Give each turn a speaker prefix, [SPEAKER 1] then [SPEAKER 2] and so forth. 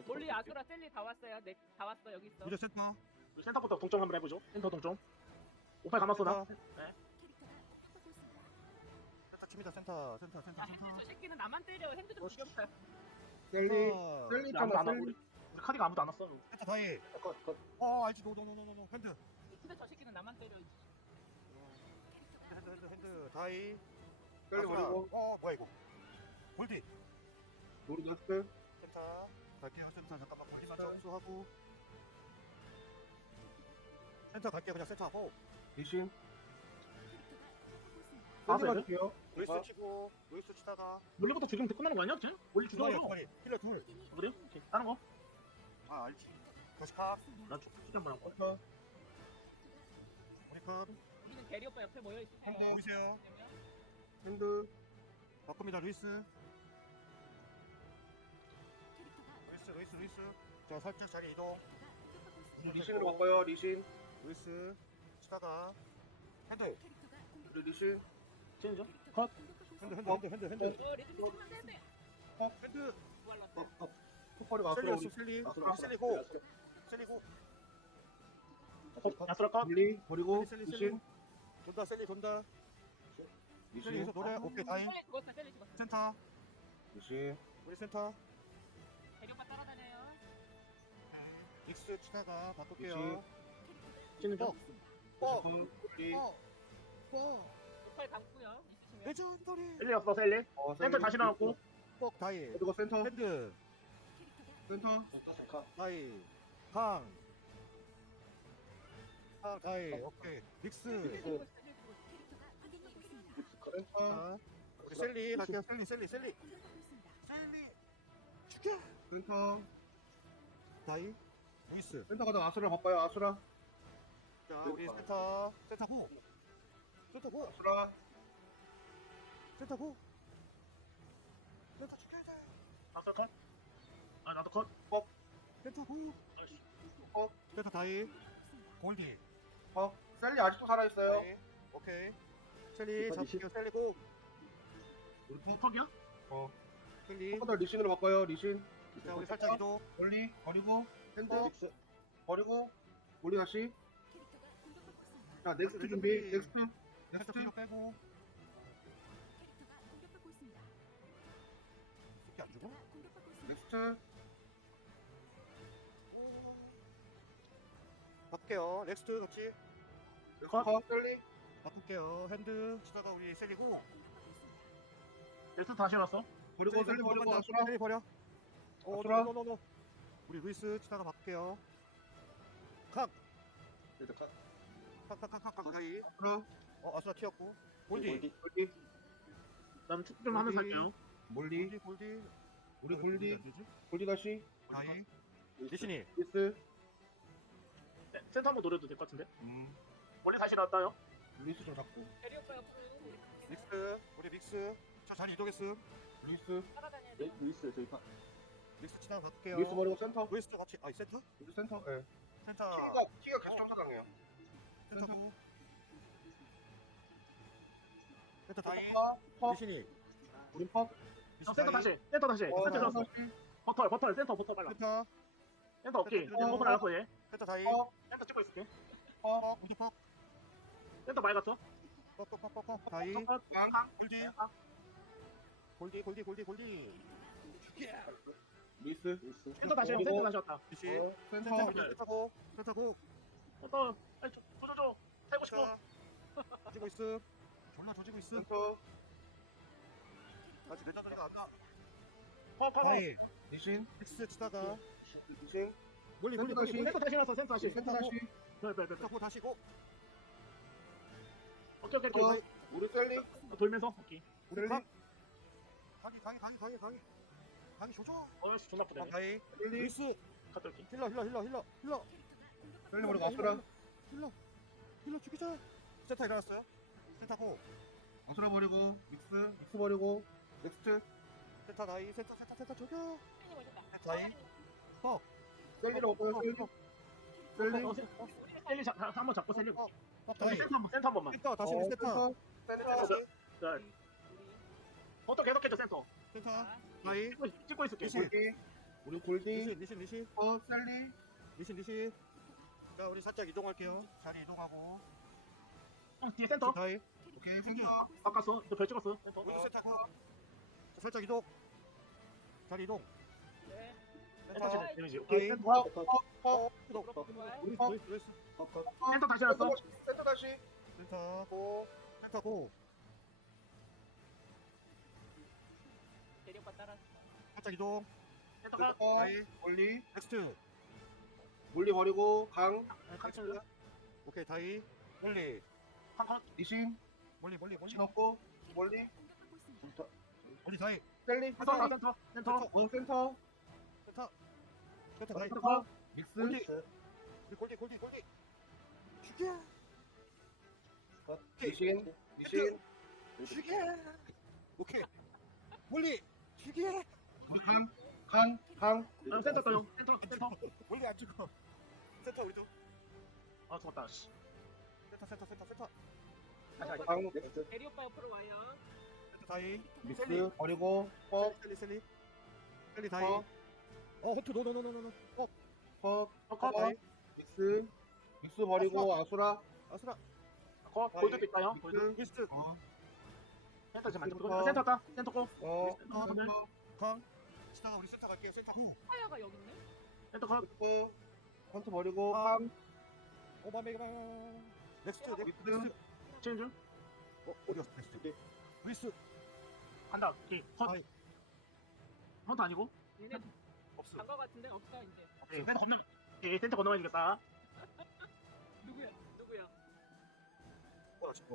[SPEAKER 1] 몰리 아수라 셀리 다 왔어요. 네, 다 왔어. 여기 있어.
[SPEAKER 2] 유저 센터.
[SPEAKER 3] 우리 센터부터 동점 한번 해보죠. 센터 동점. 오팔 감았어 나. 네.
[SPEAKER 2] 센터 칩니다. 센터.
[SPEAKER 1] 아, 핸드 저 새끼는 나만 때려. 핸드 좀 죽여봐요.
[SPEAKER 4] 셀리
[SPEAKER 2] 센터.
[SPEAKER 4] 셀리
[SPEAKER 3] 우리 아무도 안 와.
[SPEAKER 4] 셀리
[SPEAKER 3] 우리 카디가 아무도 안 왔어.
[SPEAKER 2] 센터 다이.
[SPEAKER 4] 컷
[SPEAKER 2] 알지. 노. 핸드.
[SPEAKER 1] 근데 저 새끼는 나만 때려.
[SPEAKER 2] 핸드. 다이.
[SPEAKER 4] 셀리 버리고
[SPEAKER 2] 뭐야 이거. 골디.
[SPEAKER 4] 노리 노스
[SPEAKER 2] 센터. 갈게요. 센터 잠깐만 골디만 점수하고. 센터 갈게요. 그냥 센터 하고.
[SPEAKER 4] 리신
[SPEAKER 3] 아,
[SPEAKER 4] 셀리 갈게요.
[SPEAKER 2] 루이스 치고. 루이스 치다가.
[SPEAKER 3] 몰리부터 죽이면 끝나는 거 아니야? 지금? 몰리 죽여요.
[SPEAKER 2] 그만이. 힐러 둘.
[SPEAKER 3] 그래? 오케이. 다른 거?
[SPEAKER 2] 알지. 거시카.
[SPEAKER 3] 나 죽기 한번 하고.
[SPEAKER 4] 컷
[SPEAKER 2] 우리 컷.
[SPEAKER 1] 우리는 대리 오빠 옆에 모여 있을
[SPEAKER 2] 핸드
[SPEAKER 1] 테니까.
[SPEAKER 2] 보세요.
[SPEAKER 4] 핸드
[SPEAKER 2] 바꿉니다. 루이스. 루이스. 저 살짝 자리 이동.
[SPEAKER 4] 리신으로 바꿔요. 리신
[SPEAKER 2] 루이스. 치다가. 핸드.
[SPEAKER 4] 우리 리신
[SPEAKER 3] 체인저?
[SPEAKER 2] 핸드.
[SPEAKER 1] 어, 리듬 좀 돼.
[SPEAKER 2] 핸드.
[SPEAKER 1] 부활났어.
[SPEAKER 4] 톡퍼리가
[SPEAKER 2] 셀리
[SPEAKER 4] 아수라
[SPEAKER 2] 왔어. 셀리.
[SPEAKER 4] 아수라
[SPEAKER 2] 셀리고. 셀리고.
[SPEAKER 3] 아수라 컷?
[SPEAKER 4] 몰리 버리고
[SPEAKER 2] 셀리.
[SPEAKER 4] 리신
[SPEAKER 2] 돈다. 셀리 돈다. 셀리
[SPEAKER 4] 리신
[SPEAKER 2] 여기서 노래. 오케이 다행.
[SPEAKER 1] 셀리 죽었어. 셀리 죽었어.
[SPEAKER 2] 센터.
[SPEAKER 4] 리신
[SPEAKER 2] 우리 센터.
[SPEAKER 1] 대리 오빠 따라다녀요.
[SPEAKER 2] 익스 치다가 바꿀게요.
[SPEAKER 3] 체인저?
[SPEAKER 2] 뻑.
[SPEAKER 4] 몰리
[SPEAKER 1] 오팔 감고요. 있으시면.
[SPEAKER 2] 레전더리.
[SPEAKER 3] 셀리 왔어 셀리.
[SPEAKER 4] 어
[SPEAKER 3] 센터 다시 나왔고.
[SPEAKER 2] 뻑 다이.
[SPEAKER 4] 그리고 센터
[SPEAKER 2] 핸드.
[SPEAKER 4] 센터
[SPEAKER 2] 다이. 강. 다이. 오케이. 믹스.
[SPEAKER 4] 센터
[SPEAKER 2] 자, 우리 셀리 갈게요. 셀리. 죽여.
[SPEAKER 4] 센터
[SPEAKER 2] 다이. 루이스.
[SPEAKER 4] 센터 가다 아수라 바꿔요. 아수라
[SPEAKER 2] 자, 우리 센터 고.
[SPEAKER 4] 아수라
[SPEAKER 2] 센터 고. 센터 죽여야 돼.
[SPEAKER 3] 아수라 컷? 아 나도 컷?
[SPEAKER 2] 센터 고.
[SPEAKER 3] 아이씨.
[SPEAKER 2] 센터 다이. 골디.
[SPEAKER 4] 셀리 아직도 살아있어요.
[SPEAKER 2] 다이. 오케이. 셀리 잡을게요. 셀리 고.
[SPEAKER 3] 우리 펑펑이야?
[SPEAKER 2] 셀리.
[SPEAKER 4] 톡퍼 리신으로 바꿔요. 리신
[SPEAKER 2] 자, 우리 살짝 이동.
[SPEAKER 4] 몰리 버리고 핸드
[SPEAKER 2] 어.
[SPEAKER 4] 버리고 몰리 다시 자 넥스트
[SPEAKER 2] 왼쪽
[SPEAKER 4] 준비
[SPEAKER 2] 준비.
[SPEAKER 4] 넥스트
[SPEAKER 2] 살짝 뒤로 빼고. 이렇게 안 죽어?
[SPEAKER 4] 넥스트
[SPEAKER 2] 바꿀게요. 넥스트 같이.
[SPEAKER 4] 컷 셀리
[SPEAKER 2] 바꿀게요. 핸드 치다가 우리 셀리고.
[SPEAKER 3] 넥스 다시 왔어.
[SPEAKER 4] 버리고 셀리 버리고 아수라
[SPEAKER 2] 셀리 버려.
[SPEAKER 4] 아수라.
[SPEAKER 2] 노. 우리 루이스 치다가 바꿀게요. 칵. 칵. 가이.
[SPEAKER 4] 아수라
[SPEAKER 2] 아수라 튀었고. 골디.
[SPEAKER 4] 몰리
[SPEAKER 3] 난 축구 좀 하면서 할게요.
[SPEAKER 4] 몰리
[SPEAKER 2] 골디.
[SPEAKER 4] 우리 골디
[SPEAKER 2] 안 되지?
[SPEAKER 4] 골디 다시
[SPEAKER 2] 가이. 리신이.
[SPEAKER 4] 리스
[SPEAKER 3] 네, 센터 한번 노려도 될 것 같은데?
[SPEAKER 4] 음
[SPEAKER 3] 몰리 다시 나왔다요.
[SPEAKER 4] 리스 좀 잡고
[SPEAKER 1] 대리 오빠 옆으로 우리
[SPEAKER 2] 믹스. 우리 믹스. 저 자리 이동했음.
[SPEAKER 4] 리스
[SPEAKER 1] 따라다녀야 돼.
[SPEAKER 4] 리스 저기
[SPEAKER 2] 믹스 치다가 바꿀게요.
[SPEAKER 4] 리스 버리고 센터
[SPEAKER 2] 루이스 같이. 센터?
[SPEAKER 4] 우리 센터 예
[SPEAKER 2] 센터.
[SPEAKER 4] 키가 계속 청사당해요
[SPEAKER 2] 센터고. 센터 다이.
[SPEAKER 4] 퍽
[SPEAKER 2] 리신이.
[SPEAKER 4] 우리 퍽
[SPEAKER 3] 센터 다시. 센터 다시.
[SPEAKER 4] 어,
[SPEAKER 3] 센터 들었어. 버털 센터 빨라.
[SPEAKER 2] 센터.
[SPEAKER 3] 센터 없기.
[SPEAKER 2] 센터.
[SPEAKER 3] 오픈 알았어 얘.
[SPEAKER 2] 센터 다이.
[SPEAKER 3] 센터 찍고 있을게.
[SPEAKER 2] 우리 퍽.
[SPEAKER 3] 센터 많이 갔어.
[SPEAKER 2] 퍽. 다이.
[SPEAKER 4] 강
[SPEAKER 2] 골디. 골디.
[SPEAKER 4] 리스
[SPEAKER 3] 센터 다시 형. 센터 다시 왔다.
[SPEAKER 2] 리시.
[SPEAKER 4] 센터
[SPEAKER 2] 센터고.
[SPEAKER 3] 센터. 아니 조져줘. 살고 싶어.
[SPEAKER 2] 조지고 있음. 졸라 조지고 있음.
[SPEAKER 4] 센터
[SPEAKER 2] 아직 레전드가 안 나.
[SPEAKER 3] 커.
[SPEAKER 2] 다이.
[SPEAKER 4] 리신
[SPEAKER 2] 믹스 치다가.
[SPEAKER 4] 리신
[SPEAKER 2] 몰리.
[SPEAKER 3] 센터 다시 났어. 센터 다시.
[SPEAKER 4] 센터 다시
[SPEAKER 3] 네.
[SPEAKER 2] 센터고 다시고.
[SPEAKER 3] 오케이.
[SPEAKER 4] 우리 셀리
[SPEAKER 3] 돌면서. 오케이.
[SPEAKER 4] 셀리
[SPEAKER 2] 강이 조져.
[SPEAKER 3] 어씨 존나 아프네.
[SPEAKER 2] 다이.
[SPEAKER 4] 셀리
[SPEAKER 2] 루이스.
[SPEAKER 3] 갔다 올게.
[SPEAKER 2] 힐러.
[SPEAKER 4] 셀리 버리고 아수라
[SPEAKER 2] 힐러 죽이자. 센터 일어났어요. 센터고.
[SPEAKER 4] 아수라 버리고 믹스 버리고 넥스트
[SPEAKER 2] 센터 다이. 센터 저겨.
[SPEAKER 1] 셀리 오셨다.
[SPEAKER 2] 다이.
[SPEAKER 4] 셀리로 바꿔요 셀리
[SPEAKER 3] 셀리 한번 잡고 셀리.
[SPEAKER 2] 다이.
[SPEAKER 3] 센터 한 번만.
[SPEAKER 2] 센터 다시 우리 센터.
[SPEAKER 4] 셀리
[SPEAKER 3] 네. 버터 계속해줘 센터.
[SPEAKER 2] 센터. 다이.
[SPEAKER 3] 찍고 있을게.
[SPEAKER 2] 리시.
[SPEAKER 4] 볼게 우리 골디.
[SPEAKER 2] 리신.
[SPEAKER 4] 셀리.
[SPEAKER 2] 리신. 자, 우리 살짝 이동할게요. 자리 이동하고.
[SPEAKER 3] 뒤에 센터.
[SPEAKER 2] 다이.
[SPEAKER 4] 오케이, 생겨.
[SPEAKER 3] 바꿨어. 저별 찍었어. 센터.
[SPEAKER 2] 우리 센터 고. 자, 살짝 이동. 자리 이동.
[SPEAKER 1] 네.
[SPEAKER 3] 센터
[SPEAKER 2] 센터.
[SPEAKER 3] 치는 데미지.
[SPEAKER 2] 다이.
[SPEAKER 3] 오케이.
[SPEAKER 2] 우리 루이스.
[SPEAKER 3] 센터 다시 났어.
[SPEAKER 4] 센터 다시.
[SPEAKER 2] 센터 고.
[SPEAKER 1] 대력과 따라.
[SPEAKER 2] 살짝 이동.
[SPEAKER 3] 센터가.
[SPEAKER 2] 다이.
[SPEAKER 4] 멀리.
[SPEAKER 2] 넥스트.
[SPEAKER 4] 멀리 버리고 강.
[SPEAKER 3] 칸츠.
[SPEAKER 2] 오케이, 다이. 멀리.
[SPEAKER 3] 칸.
[SPEAKER 4] 리신.
[SPEAKER 2] 멀리.
[SPEAKER 4] 리신 없고. 멀리.
[SPEAKER 2] 멀리 다이.
[SPEAKER 4] 셀리.
[SPEAKER 3] 센터. 센터. 센터.
[SPEAKER 4] 센터.
[SPEAKER 2] 센터 다이.
[SPEAKER 3] 센터.
[SPEAKER 4] 믹스.
[SPEAKER 2] 골디. 골디. 죽여.
[SPEAKER 4] 리신.
[SPEAKER 2] 죽여. 오케이. 멀리. 죽여.
[SPEAKER 4] 우리 강.
[SPEAKER 3] 센터 떠요. 센터.
[SPEAKER 2] 멀리 안 죽어. 센터 우리도.
[SPEAKER 3] 아 죽었다. 씨.
[SPEAKER 2] 센터.
[SPEAKER 3] 다시 할게.
[SPEAKER 4] 강. 넥스트.
[SPEAKER 1] 대리 오빠 옆으로 와요.
[SPEAKER 2] 센터 다이.
[SPEAKER 4] 믹스 버리고.
[SPEAKER 2] 셀리 다이. 헌트 노.
[SPEAKER 4] 퍽. 믹스 버리고 아수라.
[SPEAKER 2] 아수라.
[SPEAKER 3] 골드도 있다요.
[SPEAKER 2] 리스트.
[SPEAKER 3] 센터 지금 만들고. 센터 가. 센터 고.
[SPEAKER 2] 강. 치다가 우리 센터 갈게요. 센터 후.
[SPEAKER 1] 파이어가 여기 있네.
[SPEAKER 3] 센터 가.
[SPEAKER 4] 헌트 버리고 강.
[SPEAKER 2] 오바메가. 넥스트.
[SPEAKER 3] 치는 중.
[SPEAKER 2] 어디 갔어? 넥스트. 리스.
[SPEAKER 3] 간다. 오케이. 컷.
[SPEAKER 2] 다이.
[SPEAKER 3] 헌터 아니고.
[SPEAKER 1] 얘네
[SPEAKER 2] 없어.
[SPEAKER 1] 간거 같은데 없어 이제.
[SPEAKER 3] 센터 건너. 예, 센터 건너가야겠다.
[SPEAKER 1] 누구야?